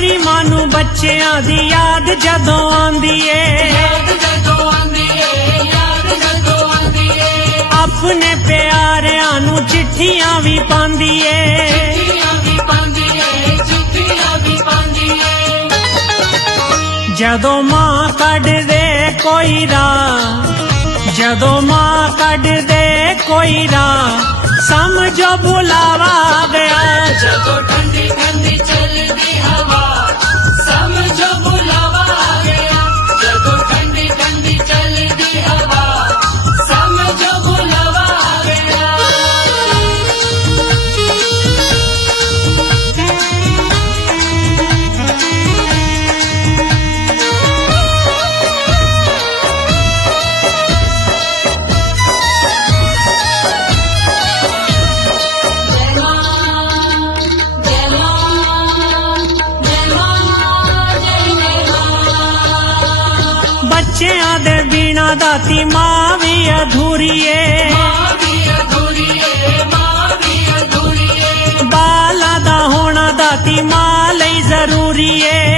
मेरी मां नू बच्चियां दी याद जदों आंदी ए, अपने प्यारियां नू चिट्ठियां भी पांदी ए। जदों मां कढ दे कोई राह, जदों मां कढ दे कोई राह, समझो बुलावा गया। जदों ठंडी ठंडी चलदी हवा, समझो बुलावा गया। जदों ठंडी ठंडी चलदी हवा, समझो बुलावा गया। बच्चियां दे बिना दाती मां भी अधूरी ए, बाला दा होना दाती मां लई जरूरी ए।